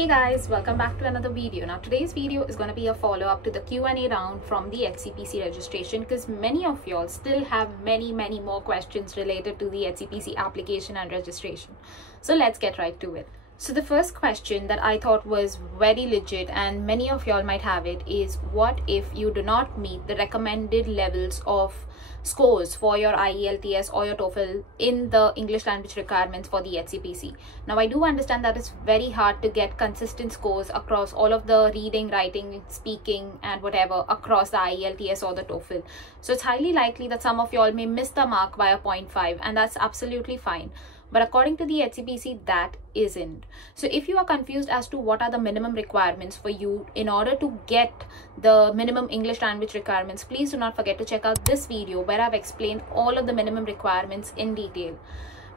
Hey guys, welcome back to another video. Now today's video is going to be a follow-up to the Q&A round from the HCPC registration, because many of y'all still have many more questions related to the HCPC application and registration. So let's get right to it. So the first question that I thought was very legit, and many of y'all might have it, is what if you do not meet the recommended levels of scores for your IELTS or your TOEFL in the English language requirements for the HCPC. Now I do understand that it's very hard to get consistent scores across all of the reading, writing, speaking and whatever across the IELTS or the TOEFL. So it's highly likely that some of y'all may miss the mark by a 0.5, and that's absolutely fine. But according to the HCPC, that isn't. So if you are confused as to what are the minimum requirements for you in order to get the minimum English language requirements, please do not forget to check out this video where I've explained all of the minimum requirements in detail.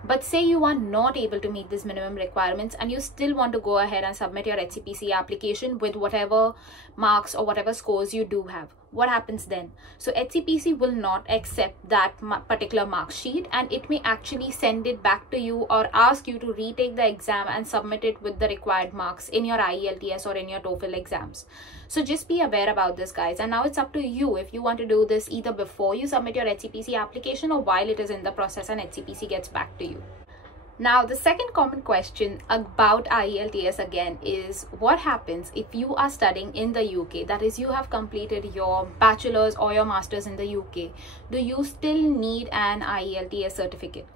But say you are not able to meet these minimum requirements and you still want to go ahead and submit your HCPC application with whatever marks or whatever scores you do have. What happens then? So HCPC will not accept that particular mark sheet, and it may actually send it back to you or ask you to retake the exam and submit it with the required marks in your IELTS or in your TOEFL exams. So just be aware about this, guys. And now it's up to you if you want to do this either before you submit your HCPC application or while it is in the process and HCPC gets back to you. Now, the second common question about IELTS again is what happens if you are studying in the UK, that is, you have completed your bachelor's or your master's in the UK. Do you still need an IELTS certificate?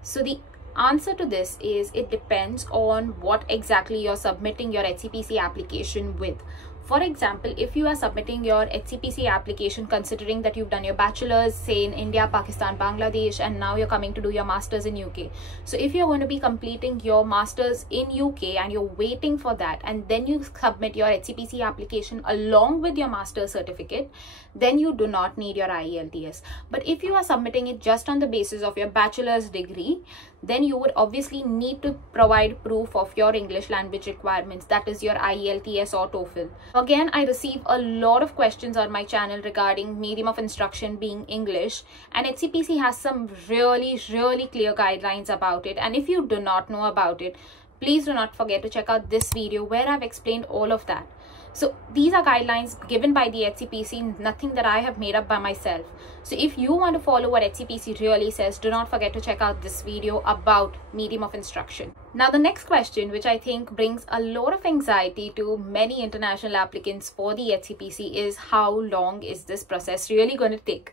So the answer to this is it depends on what exactly you're submitting your HCPC application with. For example, if you are submitting your HCPC application considering that you've done your bachelor's, say in India, Pakistan, Bangladesh, and now you're coming to do your master's in UK. So if you're going to be completing your master's in UK and you're waiting for that, and then you submit your HCPC application along with your master's certificate, then you do not need your IELTS. But if you are submitting it just on the basis of your bachelor's degree, then you would obviously need to provide proof of your English language requirements, that is your IELTS or TOEFL. Again, I receive a lot of questions on my channel regarding medium of instruction being English, and HCPC has some really clear guidelines about it. And if you do not know about it, please do not forget to check out this video where I've explained all of that. So these are guidelines given by the HCPC, nothing that I have made up by myself. So if you want to follow what HCPC really says, do not forget to check out this video about medium of instruction. Now the next question, which I think brings a lot of anxiety to many international applicants for the HCPC, is how long is this process really going to take?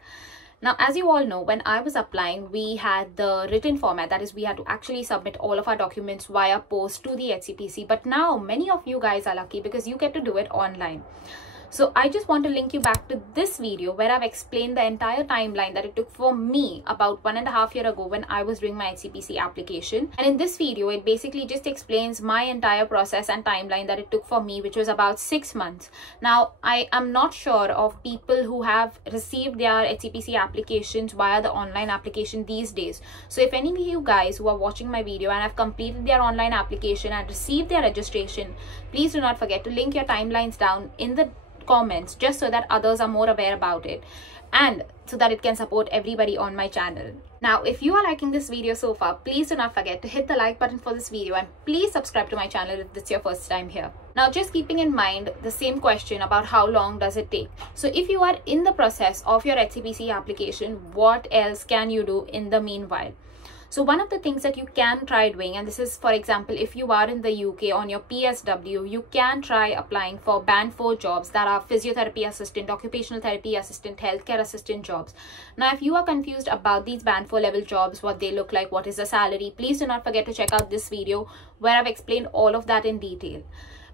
Now, as you all know, when I was applying, we had the written format, that is, we had to actually submit all of our documents via post to the HCPC. But now many of you guys are lucky because you get to do it online. So I just want to link you back to this video where I've explained the entire timeline that it took for me about 1.5 years ago when I was doing my HCPC application. And in this video, it basically just explains my entire process and timeline that it took for me, which was about 6 months. Now, I am not sure of people who have received their HCPC applications via the online application these days. So if any of you guys who are watching my video and have completed their online application and received their registration, please do not forget to link your timelines down in the comments, just so that others are more aware about it and so that it can support everybody on my channel. Now, if you are liking this video so far, please do not forget to hit the like button for this video, and please subscribe to my channel if this is your first time here. Now, just keeping in mind the same question about how long does it take. So if you are in the process of your HCPC application, what else can you do in the meanwhile? So one of the things that you can try doing, and this is, for example, if you are in the UK on your PSW, you can try applying for band 4 jobs that are physiotherapy assistant, occupational therapy assistant, healthcare assistant jobs. Now, if you are confused about these band 4 level jobs, what they look like, what is the salary, please do not forget to check out this video where I've explained all of that in detail.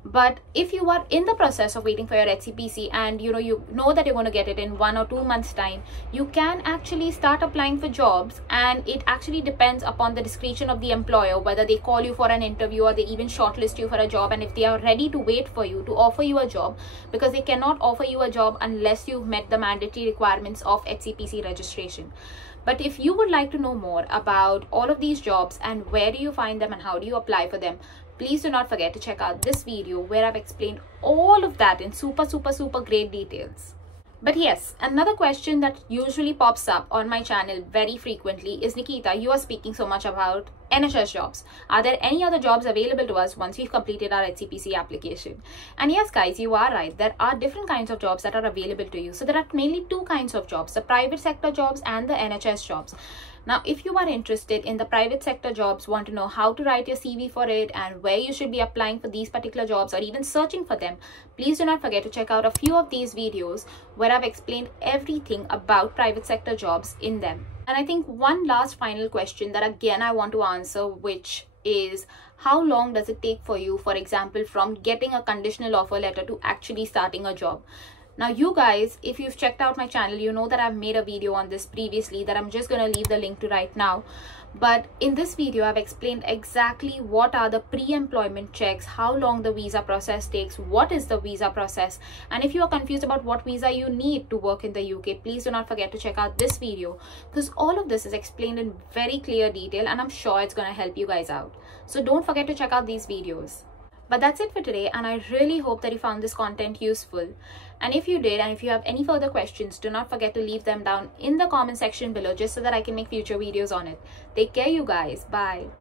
But if you are in the process of waiting for your HCPC and you know that you're going to get it in 1 or 2 months time, you can actually start applying for jobs, and it actually depends upon the discretion of the employer whether they call you for an interview or they even shortlist you for a job, and if they are ready to wait for you to offer you a job, because they cannot offer you a job unless you've met the mandatory requirements of HCPC registration. But if you would like to know more about all of these jobs and where do you find them and how do you apply for them, please do not forget to check out this video where I've explained all of that in super great details. But yes, another question that usually pops up on my channel very frequently is, Nikita, you are speaking so much about NHS jobs. Are there any other jobs available to us once we've completed our HCPC application? And yes, guys, you are right. There are different kinds of jobs that are available to you. So there are mainly two kinds of jobs, the private sector jobs and the NHS jobs. Now, if you are interested in the private sector jobs, want to know how to write your CV for it and where you should be applying for these particular jobs or even searching for them, please do not forget to check out a few of these videos where I've explained everything about private sector jobs in them. And I think one last final question that again I want to answer, which is, how long does it take for you, for example, from getting a conditional offer letter to actually starting a job? Now, you guys, if you've checked out my channel, you know that I've made a video on this previously that I'm just going to leave the link to right now. But in this video, I've explained exactly what are the pre-employment checks, how long the visa process takes, what is the visa process. And if you are confused about what visa you need to work in the UK, please do not forget to check out this video, because all of this is explained in very clear detail and I'm sure it's going to help you guys out. So don't forget to check out these videos. But that's it for today, and I really hope that you found this content useful. And if you did, and if you have any further questions, do not forget to leave them down in the comment section below just so that I can make future videos on it. Take care, you guys. Bye.